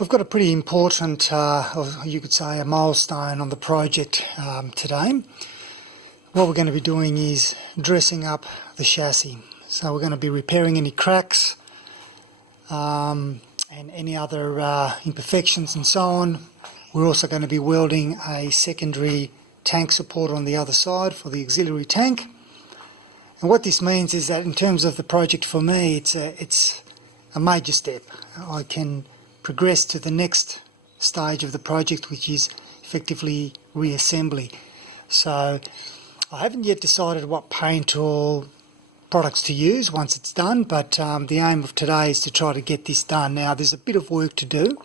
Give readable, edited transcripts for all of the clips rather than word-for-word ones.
I've got a pretty important, or you could say a milestone on the project today. What we're going to be doing is dressing up the chassis. So we're going to be repairing any cracks and any other imperfections and so on. We're also going to be welding a secondary tank support on the other side for the auxiliary tank. And what this means is that in terms of the project for me, it's a major step. I can progress to the next stage of the project, which is effectively reassembly. So I haven't yet decided what paint or products to use once it's done, but the aim of today is to try to get this done. Now there's a bit of work to do.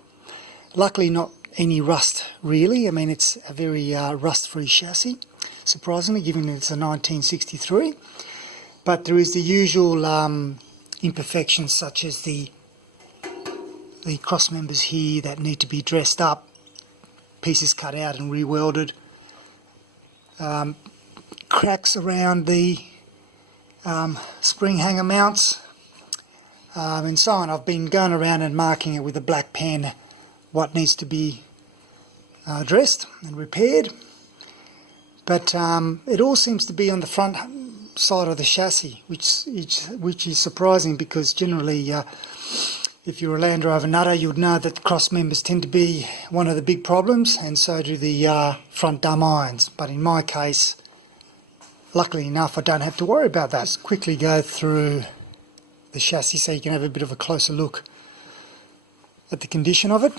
Luckily not any rust really. I mean, it's a very rust-free chassis, surprisingly, given it's a 1963. But there is the usual imperfections, such as the cross members here that need to be dressed up, pieces cut out and re-welded, cracks around the spring hanger mounts, and so on. I've been going around and marking it with a black pen what needs to be dressed and repaired, but it all seems to be on the front side of the chassis, which is surprising, because generally if you're a Land Rover nutter, you would know that the cross members tend to be one of the big problems, and so do the front dumb irons. But in my case, luckily enough, I don't have to worry about that. Let's quickly go through the chassis so you can have a bit of a closer look at the condition of it.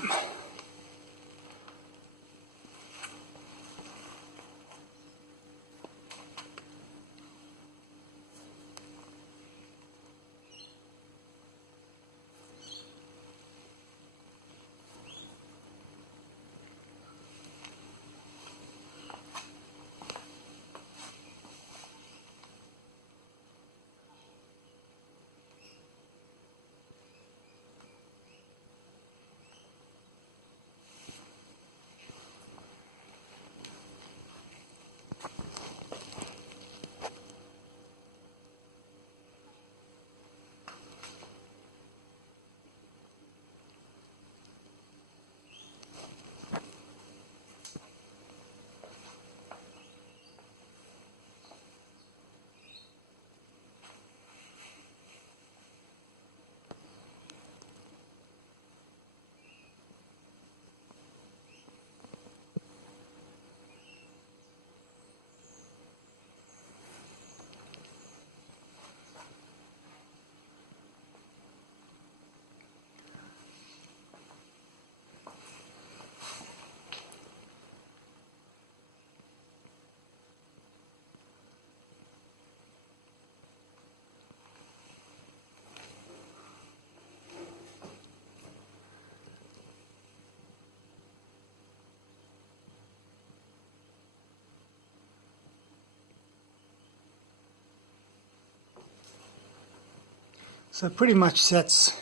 So pretty much that's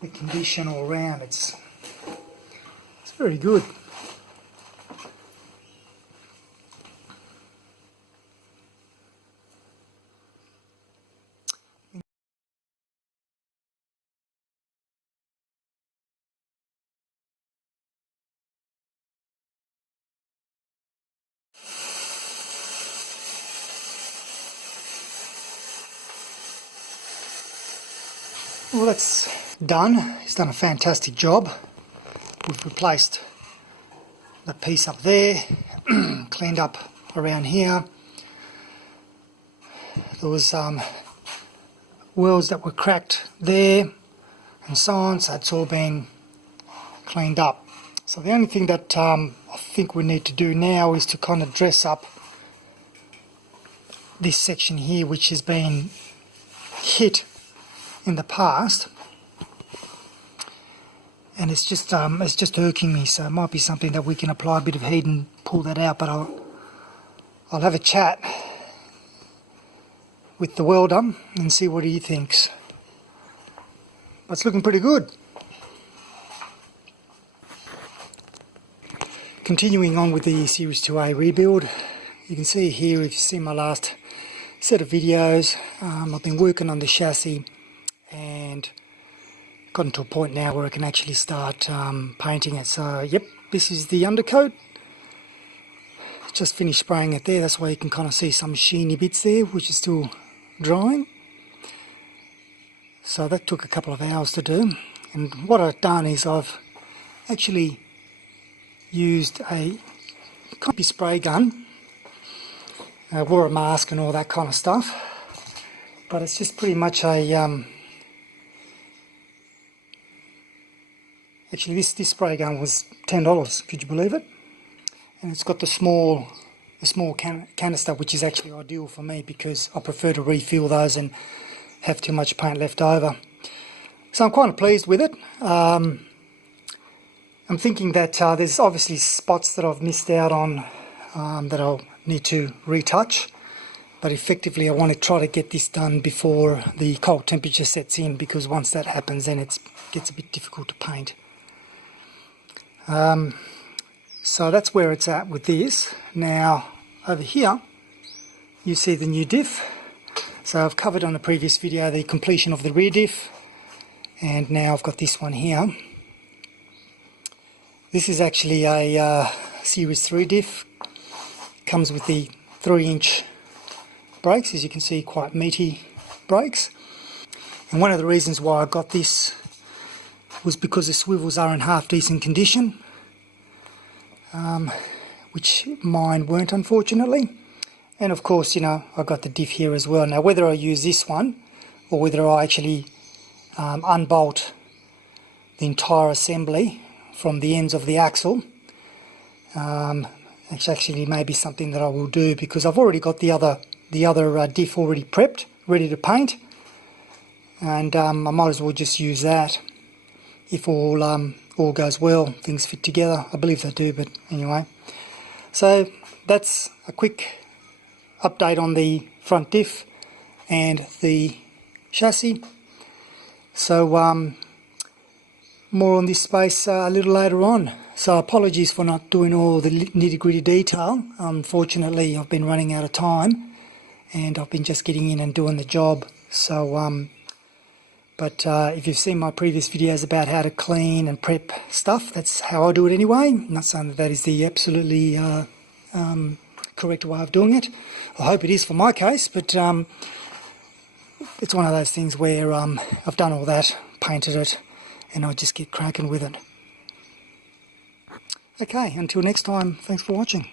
the condition all round. It's very good. Well, that's done. He's done a fantastic job. We've replaced the piece up there, cleaned up around here. There was welds that were cracked there and so on, so it's all been cleaned up. So the only thing that I think we need to do now is to kind of dress up this section here, which has been hit in the past, and it's just irking me. So it might be something that we can apply a bit of heat and pull that out. But I'll have a chat with the welder and see what he thinks. But it's looking pretty good. Continuing on with the Series 2A rebuild, you can see here, if you've seen my last set of videos, I've been working on the chassis and gotten to a point now where I can actually start painting it. So yep, this is the undercoat. Just finished spraying it there, that's why you can kind of see some sheeny bits there which is still drying. So that took a couple of hours to do, and what I've done is I've actually used a copy spray gun. I wore a mask and all that kind of stuff, but it's just pretty much a actually this spray gun was $10, could you believe it? And it's got the small canister, which is actually ideal for me because I prefer to refill those and have too much paint left over. So I'm kind of pleased with it. I'm thinking that there's obviously spots that I've missed out on that I'll need to retouch, but effectively I want to try to get this done before the cold temperature sets in, because once that happens then it gets a bit difficult to paint. So that's where it's at with this. Now over here you see the new diff. So I've covered on the previous video the completion of the rear diff, and now I've got this one here. This is actually a Series 3 diff. Comes with the 3-inch brakes, as you can see, quite meaty brakes. And one of the reasons why I got this was because the swivels are in half decent condition, which mine weren't, unfortunately. And of course, you know, I got the diff here as well. Now whether I use this one or whether I actually unbolt the entire assembly from the ends of the axle, it's actually maybe something that I will do, because I've already got the other diff already prepped, ready to paint, and I might as well just use that if all goes well, things fit together. I believe they do, but anyway. So that's a quick update on the front diff and the chassis. So more on this space a little later on. So apologies for not doing all the nitty-gritty detail. Unfortunately I've been running out of time and I've been just getting in and doing the job. So but if you've seen my previous videos about how to clean and prep stuff, that's how I do it anyway. I'm not saying that is the absolutely correct way of doing it. I hope it is for my case, but it's one of those things where I've done all that, painted it, and I just get cracking with it. Okay, until next time, thanks for watching.